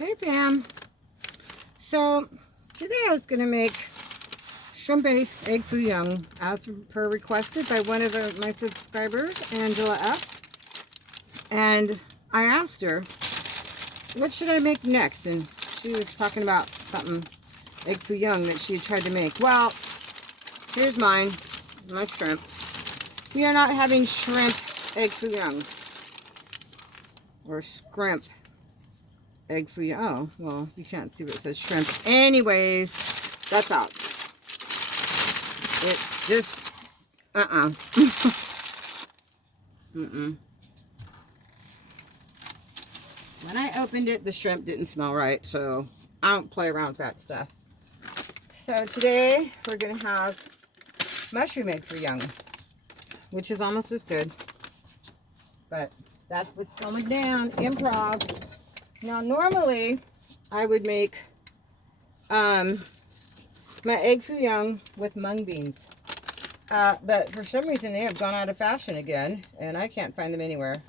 Hey fam. So today I was going to make shrimp egg foo young as per requested by one of my subscribers, Angela F. And I asked her, what should I make next? And she was talking about something egg foo young that she had tried to make. Well, here's mine, my shrimp. We are not having shrimp egg foo young or scrimp egg foo young. Oh, well, you can't see what it says shrimp. Anyways, that's out. It's just, Mm-mm. When I opened it, the shrimp didn't smell right, so I don't play around with that stuff. So today, we're going to have mushroom egg foo young, which is almost as good. But that's what's going down. Improv. Now, normally, I would make my egg foo young with mung beans. But for some reason, they have gone out of fashion again, and I can't find them anywhere.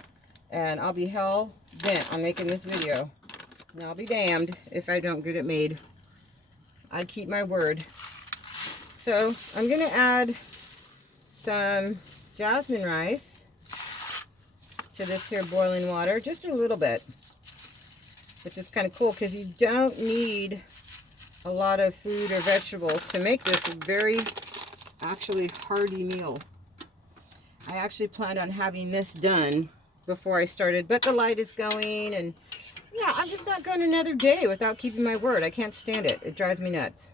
And I'll be hell bent on making this video. And I'll be damned if I don't get it made. I keep my word. So, I'm going to add some jasmine rice to this here boiling water, just a little bit. Which is kind of cool because you don't need a lot of food or vegetables to make this a very actually hearty meal. I actually planned on having this done before I started, but the light is going, and yeah, I'm just not going another day without keeping my word. I can't stand it. It drives me nuts.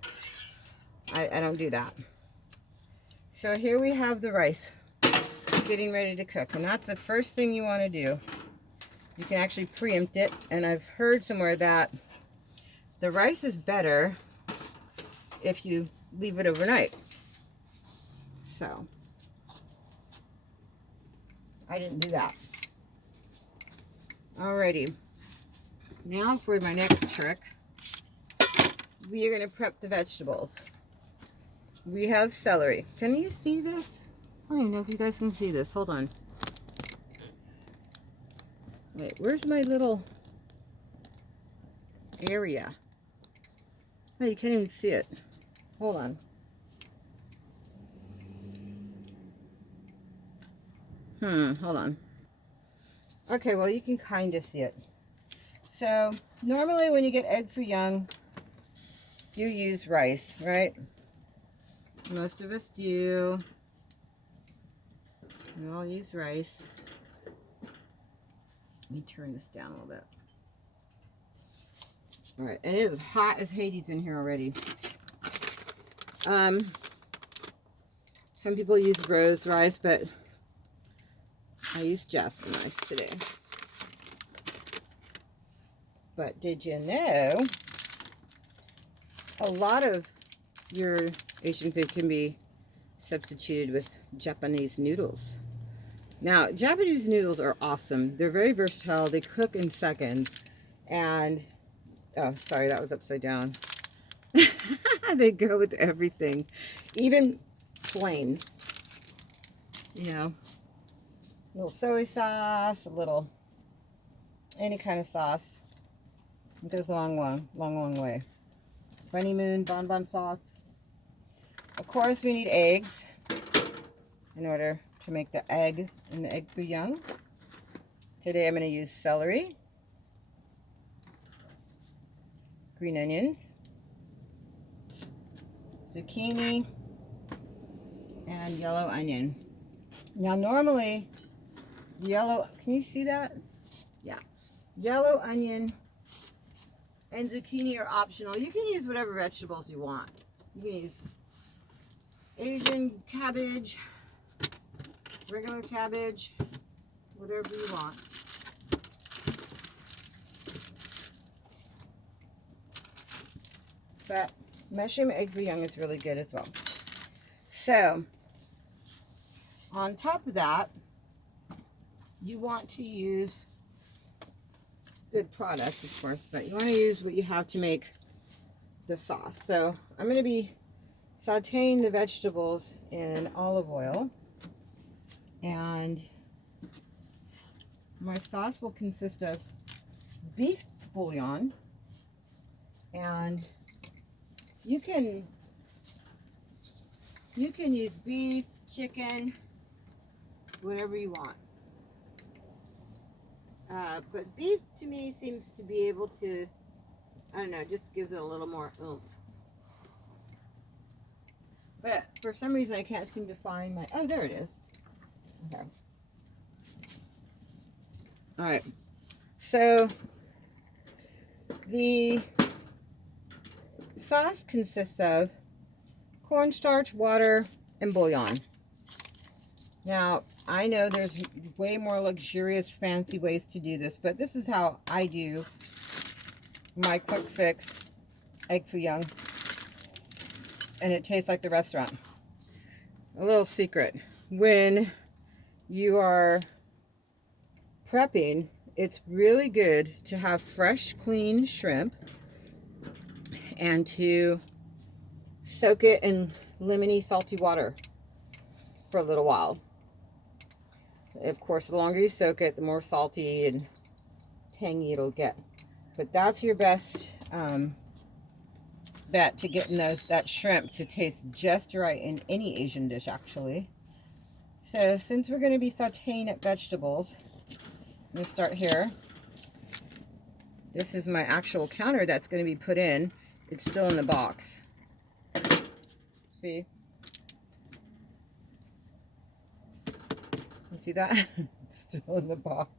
I don't do that. So here we have the rice getting ready to cook, and that's the first thing you want to do. You can actually preempt it, and I've heard somewhere that the rice is better if you leave it overnight. So, I didn't do that. Alrighty. Now for my next trick. We are going to prep the vegetables. We have celery. Can you see this? I don't even know if you guys can see this. Hold on. Wait, where's my little area? Oh, you can't even see it. Hold on. Hold on. Okay, well, you can kind of see it. So, normally when you get egg foo young, you use rice, right? Most of us do. We all use rice. Let me turn this down a little bit. Alright, and it is hot as Hades in here already. Some people use rose rice, but I use jasmine rice today. But did you know a lot of your Asian food can be substituted with Japanese noodles? Now, Japanese noodles are awesome. They're very versatile. They cook in seconds. And, oh, sorry, that was upside down. They go with everything. Even plain. You know, a little soy sauce, a little, any kind of sauce. It goes a long way. Honeymoon, bonbon sauce. Of course, we need eggs in order to make the egg and the egg foo young. Today I'm going to use celery, green onions, zucchini, and yellow onion. Now normally, yellow, can you see that? Yeah. Yellow onion and zucchini are optional. You can use whatever vegetables you want. You can use Asian cabbage, regular cabbage, whatever you want. But mushroom egg foo young is really good as well. So, on top of that, you want to use good products, of course, but you want to use what you have to make the sauce. So, I'm going to be sauteing the vegetables in olive oil, and my sauce will consist of beef bouillon, And you can use beef, chicken, whatever you want. But beef to me seems to be able to, I don't know, just gives it a little more oomph. But for some reason I can't seem to find my, oh, there it is. Okay. All right. So the sauce consists of cornstarch, water, and bouillon. Now, I know there's way more luxurious, fancy ways to do this, but this is how I do my quick fix egg foo young, and it tastes like the restaurant. A little secret: when you are prepping, it's really good to have fresh, clean shrimp and to soak it in lemony, salty water for a little while. Of course, the longer you soak it, the more salty and tangy it'll get. But that's your best bet to getting that shrimp to taste just right in any Asian dish, actually. So since we're going to be sauteing up vegetables, I'm going to start here. This is my actual counter that's going to be put in. It's still in the box. See? You see that? It's still in the box.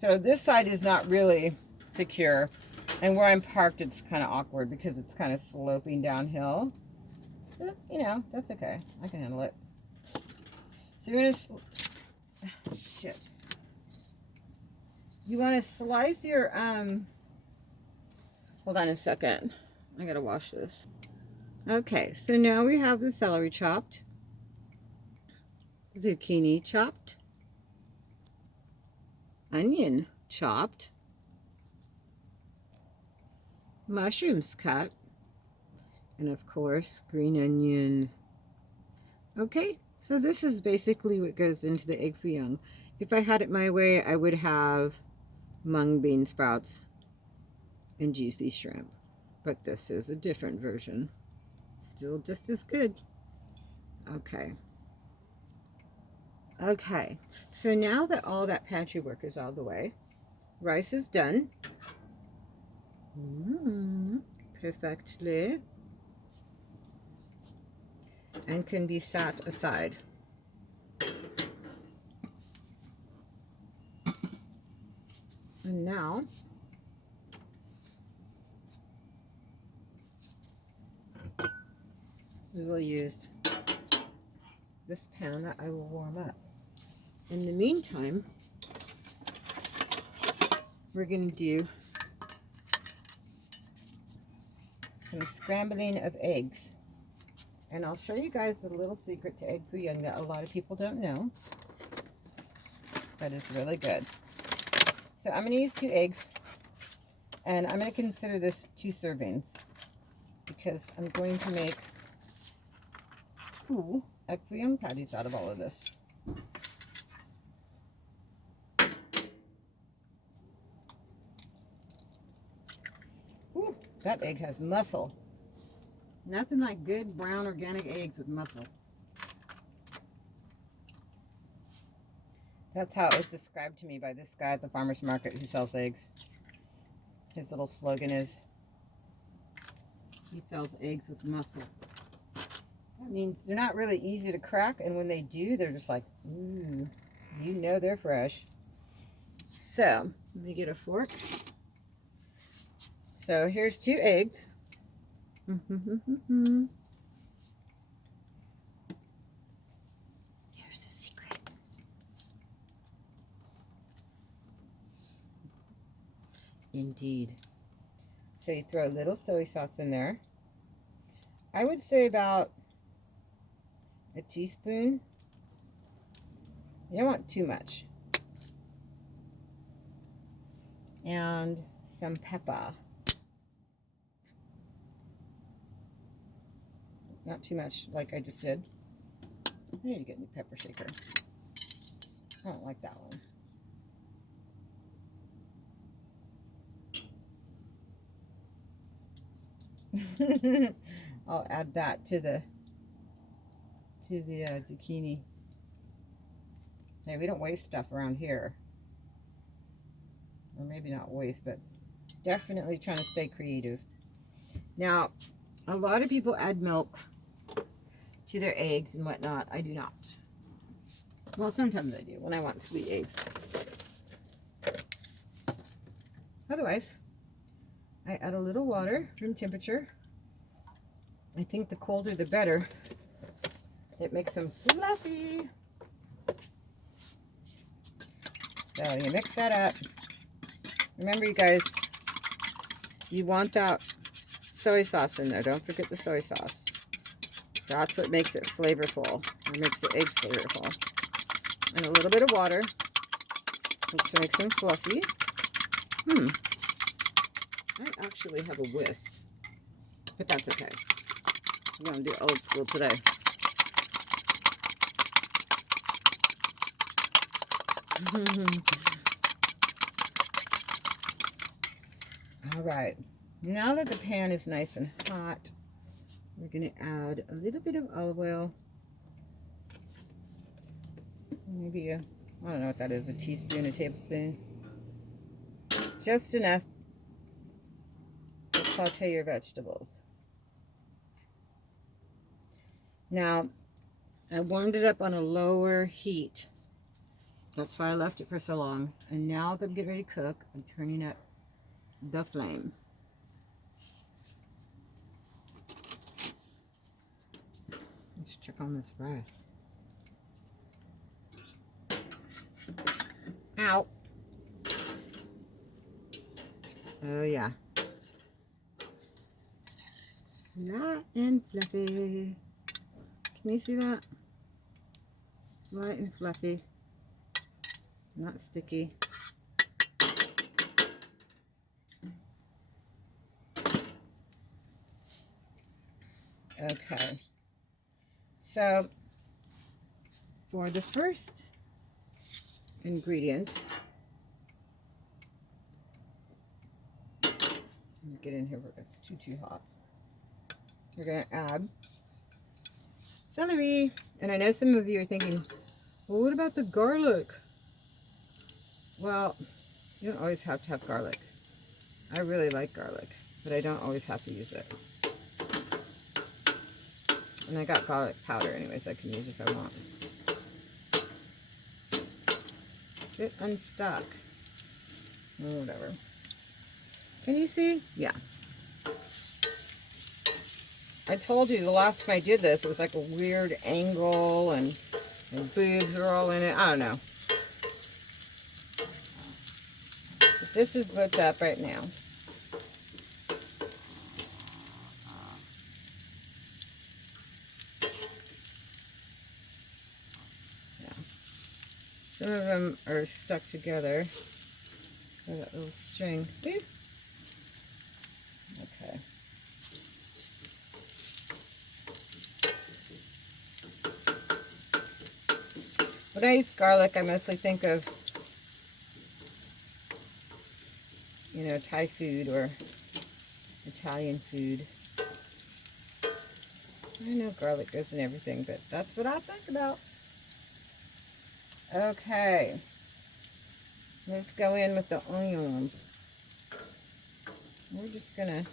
So this side is not really secure. And where I'm parked, it's kind of awkward because it's kind of sloping downhill. But, you know, that's okay. I can handle it. So you're going to... shit. You want to slice your... Hold on a second. I got to wash this. Okay, so now we have the celery chopped. Zucchini chopped. Onion chopped. Mushrooms cut. And of course, green onion. Okay, so this is basically what goes into the egg foo young. If I had it my way, I would have mung bean sprouts and juicy shrimp. But this is a different version. Still just as good. Okay. Okay, so now that all that pantry work is out of the way, rice is done. Perfectly. And can be set aside. And now, we will use this pan that I will warm up. In the meantime, we're going to do some scrambling of eggs. And I'll show you guys a little secret to egg foo young that a lot of people don't know, but it's really good. So I'm going to use 2 eggs, and I'm going to consider this 2 servings because I'm going to make 2 egg foo young patties out of all of this. Ooh, that egg has muscle. Nothing like good brown organic eggs with muscle. That's how it was described to me by this guy at the farmer's market who sells eggs. His little slogan is, he sells eggs with muscle. That means they're not really easy to crack, and when they do, they're just like, ooh, you know they're fresh. So, let me get a fork. So, here's 2 eggs. Here's the secret. Indeed. So you throw a little soy sauce in there. I would say about a teaspoon. You don't want too much. And some pepper. Not too much like I just did. I need to get a new pepper shaker. I don't like that one. I'll add that to the zucchini. Hey, we don't waste stuff around here. Or maybe not waste, but definitely trying to stay creative. Now, a lot of people add milk to their eggs and whatnot. I do not. Well, sometimes I do when I want sweet eggs. Otherwise, I add a little water, room temperature. I think the colder the better. It makes them fluffy. So you mix that up. Remember, you guys, you want that soy sauce in there. Don't forget the soy sauce. That's what makes it flavorful, or makes the eggs flavorful. And a little bit of water, which makes them fluffy. I actually have a whisk, but that's okay. I'm going to do old school today. All right, now that the pan is nice and hot, we're going to add a little bit of olive oil. Maybe I don't know what that is, a teaspoon, a tablespoon. Just enough to saute your vegetables. Now, I warmed it up on a lower heat. That's why I left it for so long. And now that I'm getting ready to cook, I'm turning up the flame. Let's check on this rice. Ow. Oh yeah. Light and fluffy. Can you see that? Light and fluffy. Not sticky. Okay. So, for the first ingredient, get in here, it's too hot. We're going to add celery. And I know some of you are thinking, well, what about the garlic? Well, you don't always have to have garlic. I really like garlic, but I don't always have to use it. And I got garlic powder anyways, I can use if I want. Get unstuck. Or whatever. Can you see? Yeah. I told you the last time I did this, it was like a weird angle and boobs are all in it. I don't know. But this is what's up right now. Yeah. Some of them are stuck together by that little string. See? Okay. When I use garlic, I mostly think of, you know, Thai food or Italian food. I know garlic goes in everything, but that's what I think about. Okay. Let's go in with the onions. We're just going to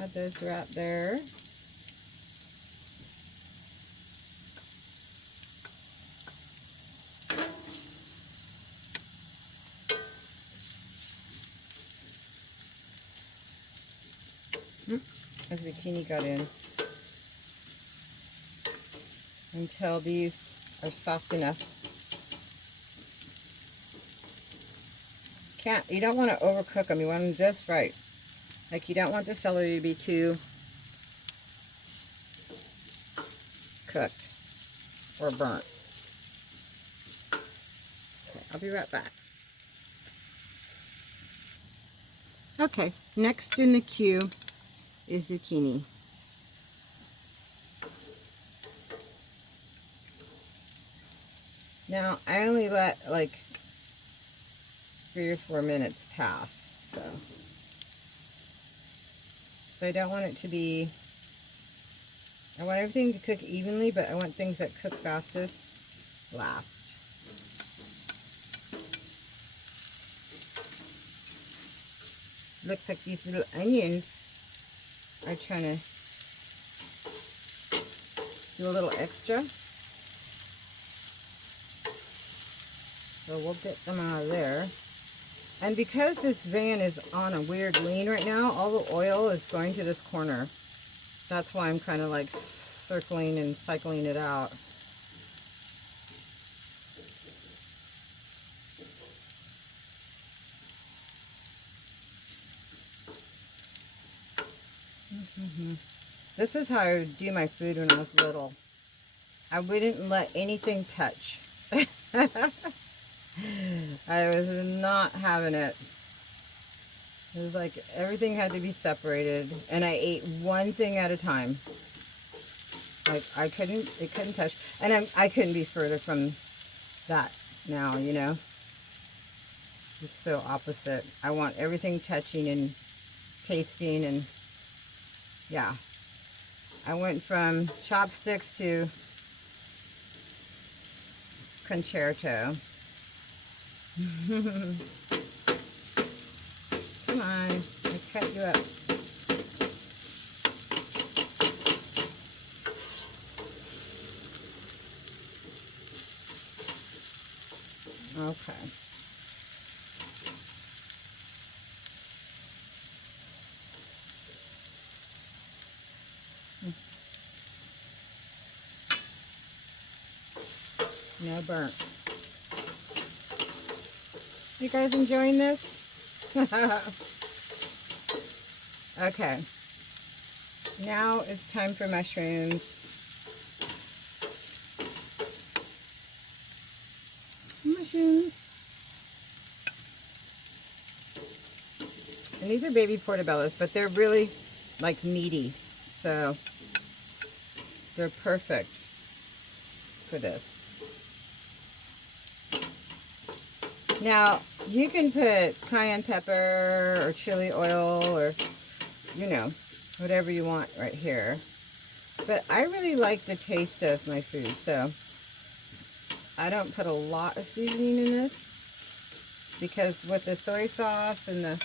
add those right there. The zucchini got in. Until these are soft enough. You don't want to overcook them. You want them just right. Like, you don't want the celery to be too cooked or burnt. Okay, I'll be right back. Okay, next in the queue is zucchini. Now, I only let like 3 or 4 minutes pass, so So I don't want it to be, I want everything to cook evenly, but I want things that cook fastest last. Looks like these little onions are trying to do a little extra. So we'll get them out of there. And because this van is on a weird lean right now, all the oil is going to this corner. That's why I'm kind of like circling and cycling it out. This is how I would do my food when I was little. I wouldn't let anything touch. I was not having it. It was like everything had to be separated, and I ate one thing at a time. Like it couldn't touch, and I couldn't be further from that now, you know. It's so opposite. I want everything touching and tasting, and yeah. I went from chopsticks to concerto. Come on, I cut you up. Okay. No burnt. You guys enjoying this? Okay. Now it's time for mushrooms. Mushrooms. And these are baby portobellos, but they're really like meaty. So they're perfect for this. Now, you can put cayenne pepper or chili oil or, you know, whatever you want right here. But I really like the taste of my food, so I don't put a lot of seasoning in this, because with the soy sauce and the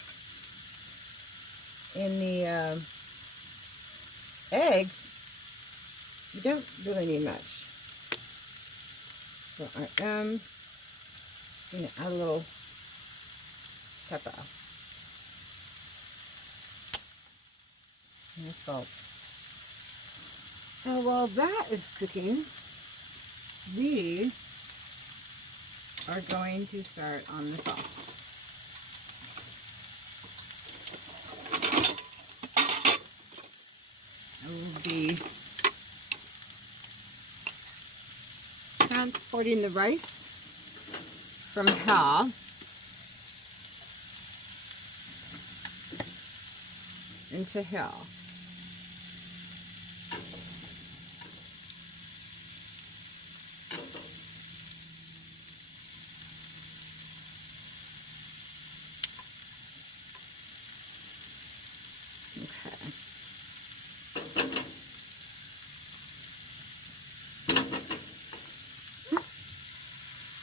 eggs, you don't really need much. So I am going to add a little pepper and salt. And while that is cooking, we are going to start on the sauce. I will be transporting the rice from hell into hell. Okay.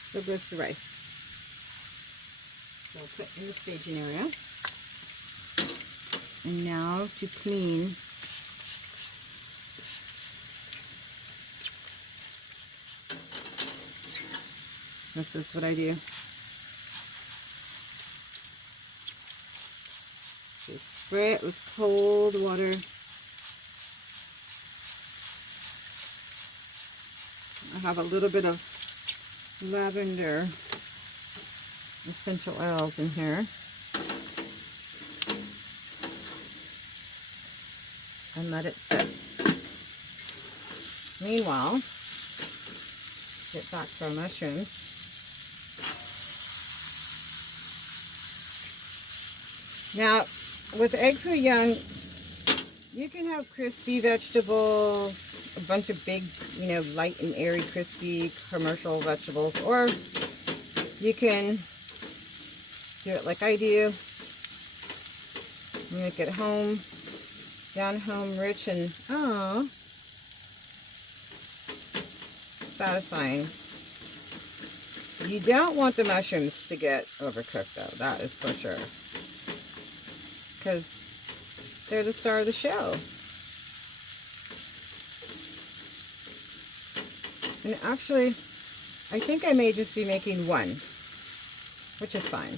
So goes the rice. So I'll put in the staging area. And now to clean this is what I do. Just spray it with cold water. I have a little bit of lavender essential oils in here. And let it sit. Meanwhile, get back to our mushrooms. Now, with egg foo young, you can have crispy vegetables, a bunch of big, you know, light and airy, crispy commercial vegetables, or you can do it like I do. Make it home. down home, rich, and satisfying. You don't want the mushrooms to get overcooked, though. That is for sure. Because they're the star of the show. And actually, I think I may just be making one, which is fine.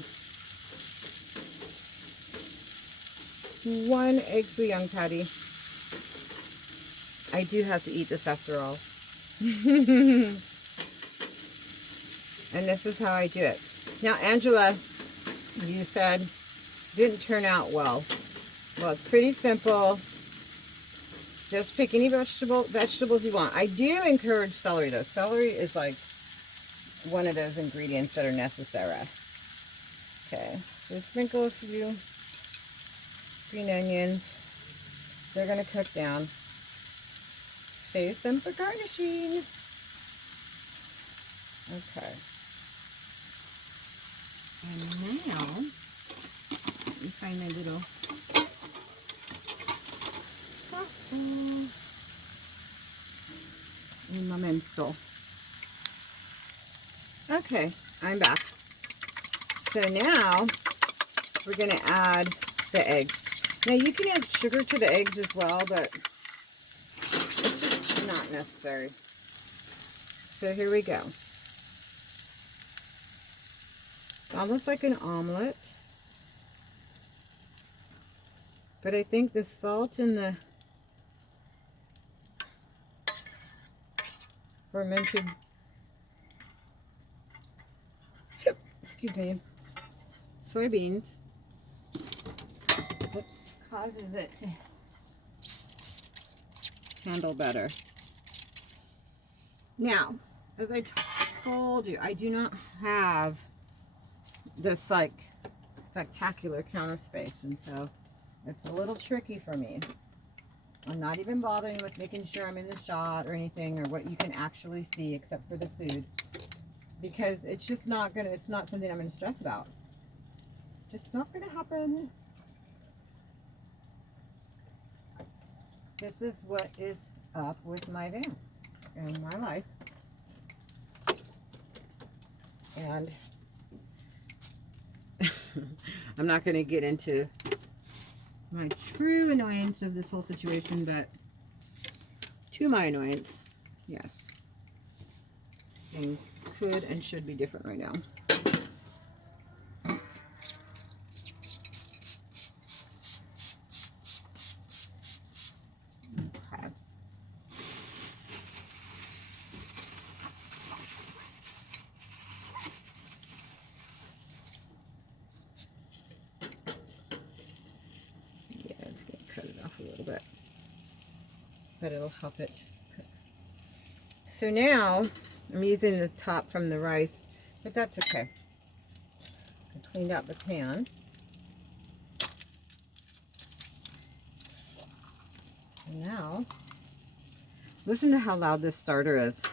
One egg foo young patty. I do have to eat this after all. And this is how I do it. Now, Angela, you said didn't turn out well. Well, it's pretty simple. Just pick any vegetables you want. I do encourage celery, though. Celery is like one of those ingredients that are necessary. Okay, so sprinkle a few green onions. They're going to cook down. Save some for garnishing. Okay. And now, let me find my little sasso. Un momento. Okay, I'm back. So now, we're going to add the eggs. Now, you can add sugar to the eggs as well, but it's just not necessary. So here we go. It's almost like an omelet. But I think the salt and the fermented, excuse me, soybeans, causes it to handle better. Now, as I told you, I do not have this like spectacular counter space, and so it's a little tricky for me. I'm not even bothering with making sure I'm in the shot or anything, or what you can actually see except for the food, because it's just not gonna, it's not something I'm gonna stress about. Just not gonna happen. This is what is up with my van and my life. And I'm not going to get into my true annoyance of this whole situation, but to my annoyance, yes, things could and should be different right now. Okay. Yeah, it's going to cut it off a little bit, but it'll help it cook. So now I'm using the top from the rice, but that's okay. I cleaned out the pan. And now, listen to how loud this starter is.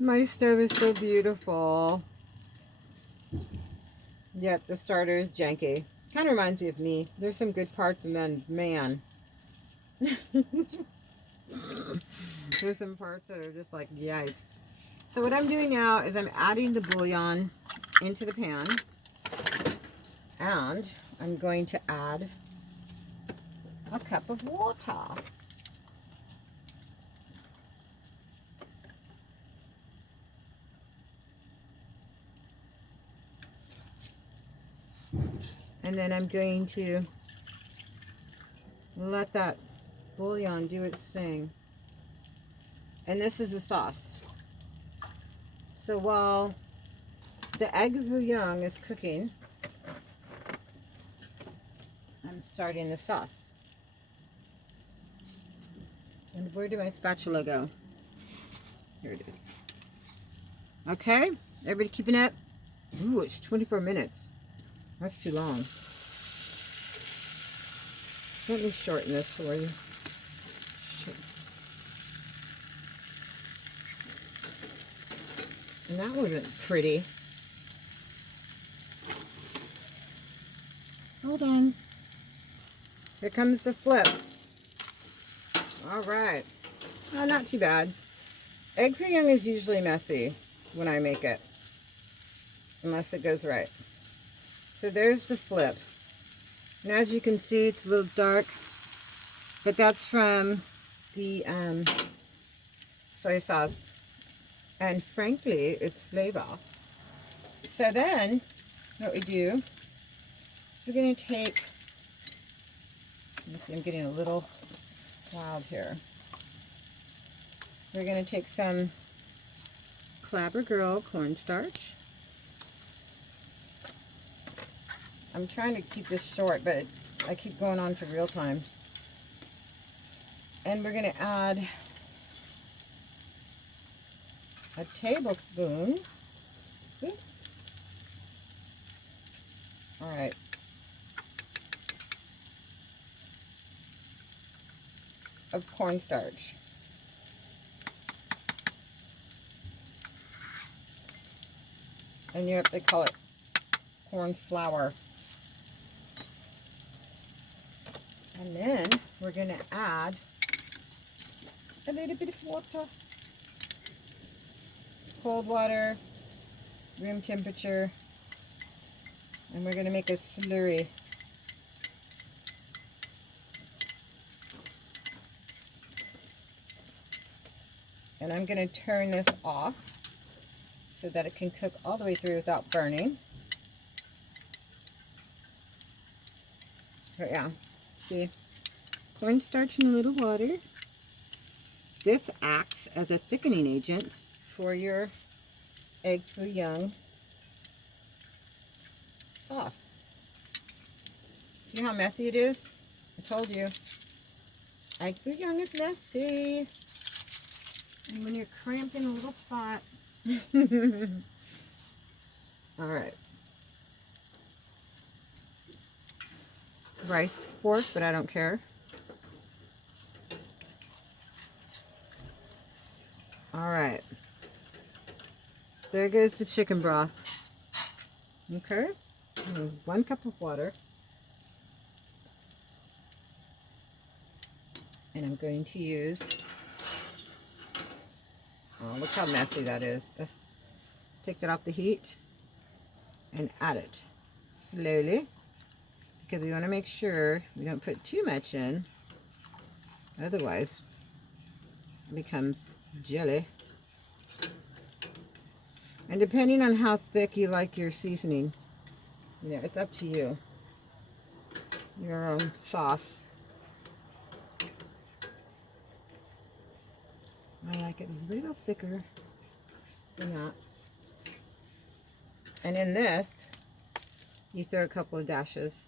My stove is so beautiful. Yet the starter is janky. Kind of reminds me of me. There's some good parts, and then, man. There's some parts that are just like, yikes. So what I'm doing now is I'm adding the bouillon into the pan. And I'm going to add a cup of water. And then I'm going to let that bouillon do its thing. And this is the sauce. So while the egg foo young is cooking, I'm starting the sauce. And where did my spatula go? Here it is. Okay, everybody keeping up? Ooh, it's 24 minutes. That's too long. Let me shorten this for you. And that wasn't pretty. Hold on. Here comes the flip. All right. Oh, not too bad. Egg foo young is usually messy when I make it, unless it goes right. So there's the flip. And as you can see, it's a little dark, but that's from the soy sauce. And frankly, it's flavor. So then, what we do, we're going to take, let's see, I'm getting a little wild here. We're going to take some Clabber Girl cornstarch. I'm trying to keep this short, but I keep going on to real time. And we're going to add a tablespoon. Oops. All right. Of cornstarch. And yep, they call it corn flour. And then we're going to add a little bit of water. Cold water, room temperature. And we're going to make a slurry. And I'm going to turn this off so that it can cook all the way through without burning. But yeah, see, cornstarch and a little water. This acts as a thickening agent for your egg foo young sauce. See how messy it is? I told you. Egg foo young is messy. And when you're cramped in a little spot. Alright. Rice fork, but I don't care. Alright. There goes the chicken broth. Okay. 1 cup of water. And I'm going to use, oh, look how messy that is. Take that off the heat and add it slowly, because we want to make sure we don't put too much in, otherwise it becomes jelly. And depending on how thick you like your seasoning, you know, it's up to you, your own sauce. I like it a little thicker than that. And in this, you throw a couple of dashes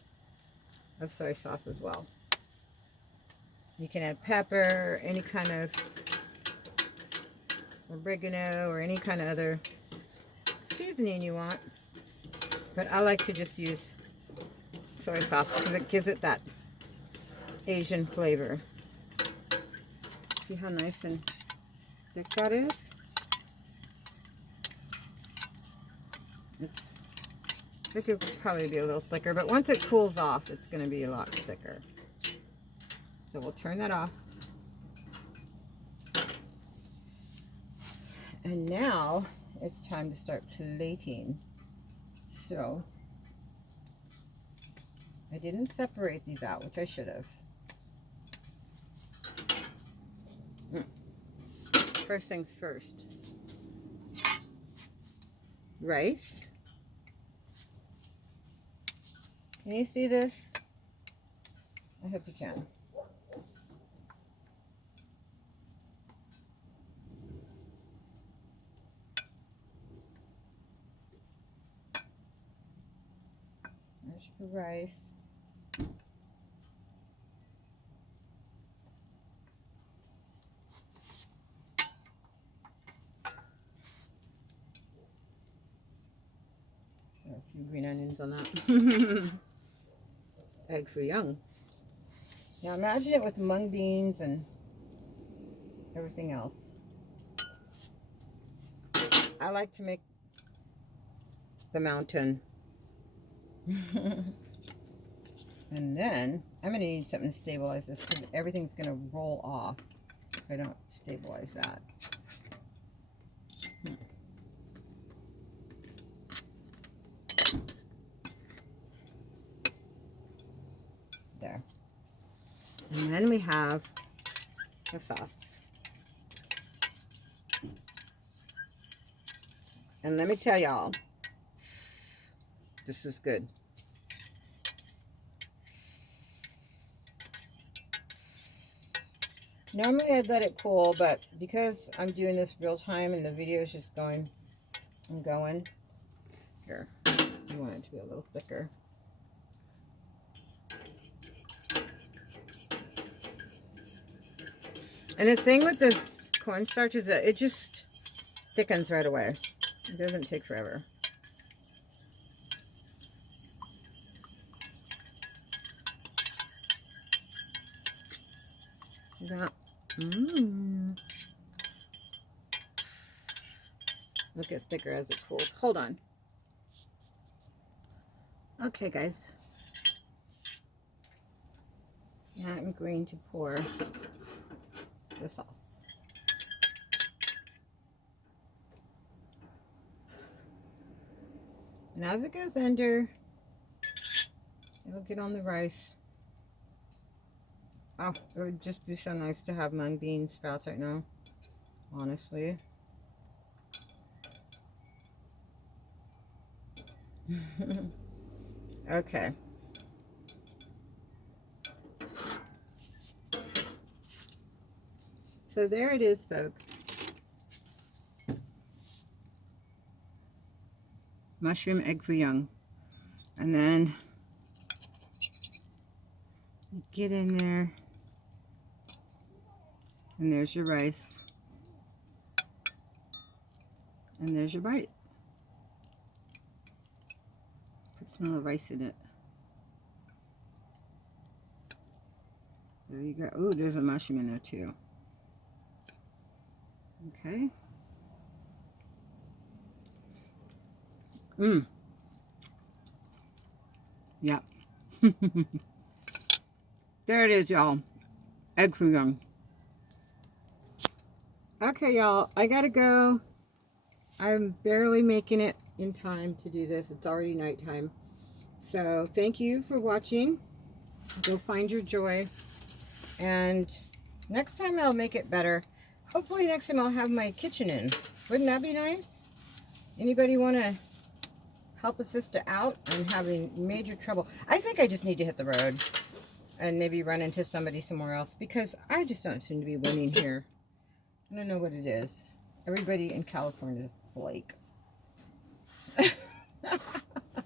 of soy sauce as well. You can add pepper, any kind of oregano, or any kind of other seasoning you want. But I like to just use soy sauce because it gives it that Asian flavor. See how nice and thick that is? It could probably be a little thicker, but once it cools off, it's going to be a lot thicker. So we'll turn that off. And now it's time to start plating. So I didn't separate these out, which I should have. First things first. Rice. Can you see this? I hope you can. There's your rice. So a few green onions on that. Egg foo young. Now imagine it with mung beans and everything else. I like to make the mountain. And then I'm going to need something to stabilize this because everything's going to roll off if I don't stabilize that. There. And then we have the sauce. And let me tell y'all, this is good. Normally I'd let it cool, but because I'm doing this real time and the video is just going and going, here, I want it to be a little thicker. And the thing with this cornstarch is that it just thickens right away. It doesn't take forever. That, It'll get thicker as it cools. Hold on. Okay, guys. Now I'm going to pour the sauce. And as it goes under, it'll get on the rice. Oh, it would just be so nice to have mung bean sprouts right now, honestly. Okay. So there it is, folks. Mushroom egg foo young. And then you get in there, and there's your rice. And there's your bite. Put some little rice in it. There you go. Ooh, there's a mushroom in there too. Okay. Yep. There it is, y'all. Egg foo young. Okay, y'all. I gotta go. I'm barely making it in time to do this. It's already nighttime. So thank you for watching. Go find your joy. And next time I'll make it better. Hopefully next time I'll have my kitchen in. Wouldn't that be nice? Anybody want to help a sister out? I'm having major trouble. I think I just need to hit the road and maybe run into somebody somewhere else because I just don't seem to be winning here. I don't know what it is. Everybody in California is Blake.